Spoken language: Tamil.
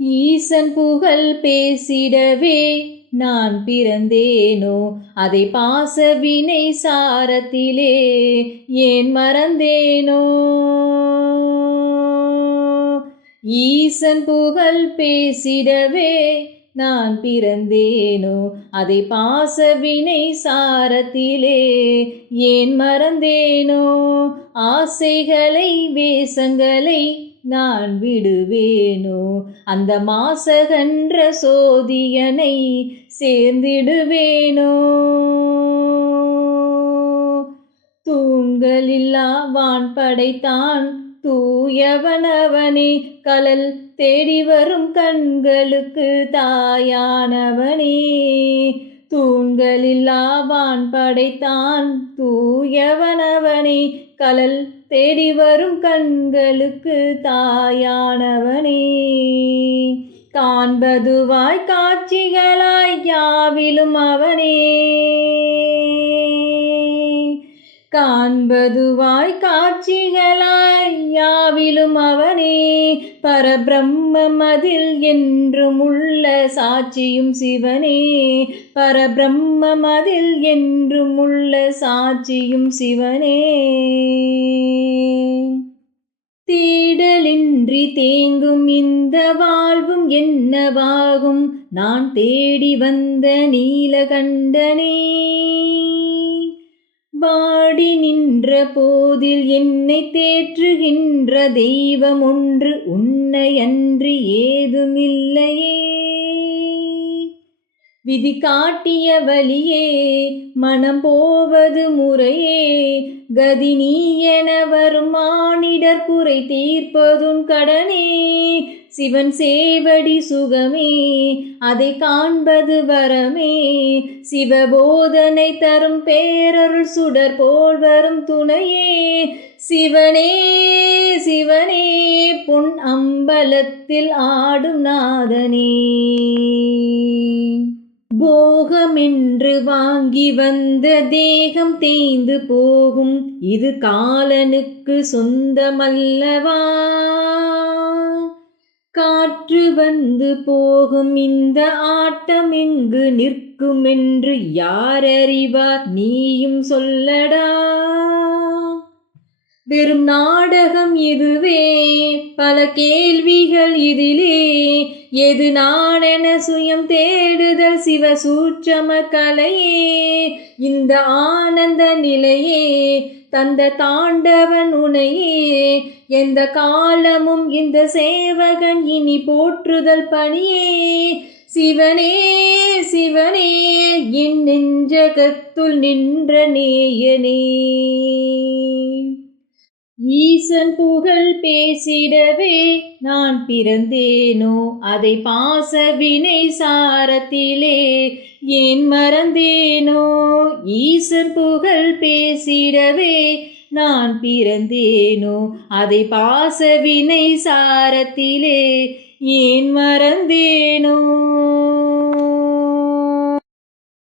ஈசன் புகழ் பேசிடவே நான் பிறந்தேனோ, அதை பாசவினை சாரத்திலே ஏன் மறந்தேனோ. ஈசன் புகழ் பேசிடவே நான் பிறந்தேனோ, அதை பாசவினை சாரத்திலே ஏன் மறந்தேனோ. ஆசைகளை வேஷங்களை நான் விடுவேனோ, அந்த மாசகன்ற சோதியனை சேர்ந்திடுவேனோ. தூண்களில்லா வான் படைத்தான் தூயவனவனே, கலல் தேடி வரும் கண்களுக்கு தாயானவனே. தூண்களில்லா வான் படைத்தான் தூயவனவனே, கலல் தேடி வரும் கண்களுக்கு தாயானவனே. காண்பதுவாய் காட்சிகளாய் யாவிலும் அவனே, காண்பதுவாய் காட்சிகளாய் யாவிலும் அவனே. பரபிரம்மம் அதில் என்றும் உள்ள சாட்சியும் சிவனே, பரபிரம்மம் அதில் என்றும் உள்ள சாட்சியும் சிவனே. தேடலின்றி தேங்கும் இந்த வாழ்வும் என்னவாகும், நான் தேடி வந்த நீலகண்டனே. வாடி நின்ற போதில் என்னை தேற்றுகின்ற தெய்வம் ஒன்று உன்னை அன்றி ஏதுமில்லையே. விதி காட்டிய வழியே மனம் போவது முறையே, கதி நீ என வரும் மானிடர் குறை தீர்ப்பதும் கடனே. சிவன் சேவடி சுகமே, அதை காண்பது வரமே. சிவபோதனை தரும் பேரருள் சுடர் போல் வரும் துணையே. சிவனே சிவனே பொன் அம்பலத்தில் ஆடும் நாதனே. போகமென்று வாங்கி வந்த தேகம் தேய்ந்து போகும், இது காலனுக்கு சொந்தமல்லவா. காற்று வந்து போகும் இந்த ஆட்டம் எங்கு நிற்கும் என்று யார் அறிவார், நீயும் சொல்லடா. வெறும் நாடகம் இதுவே, பல கேள்விகள் இதிலே. எது நானென சுயம் தேடுதல் சிவ சூட்சம கலையே. இந்த ஆனந்த நிலையே தந்த தாண்டவன் உனையே. எந்த காலமும் இந்த சேவகன் இனி போற்றுதல் பணியே. சிவனே சிவனே என் நெஞ்சகத்துள் நின்ற நேயனே. ஈசன் புகழ் பேசிடவே நான் பிறந்தேனோ, அதை பாசவினை சாரத்திலே ஏன் மறந்தேனோ. ஈசன் புகழ் பேசிடவே நான் பிறந்தேனோ, அதை பாசவினை சாரத்திலே ஏன் மறந்தேனோ.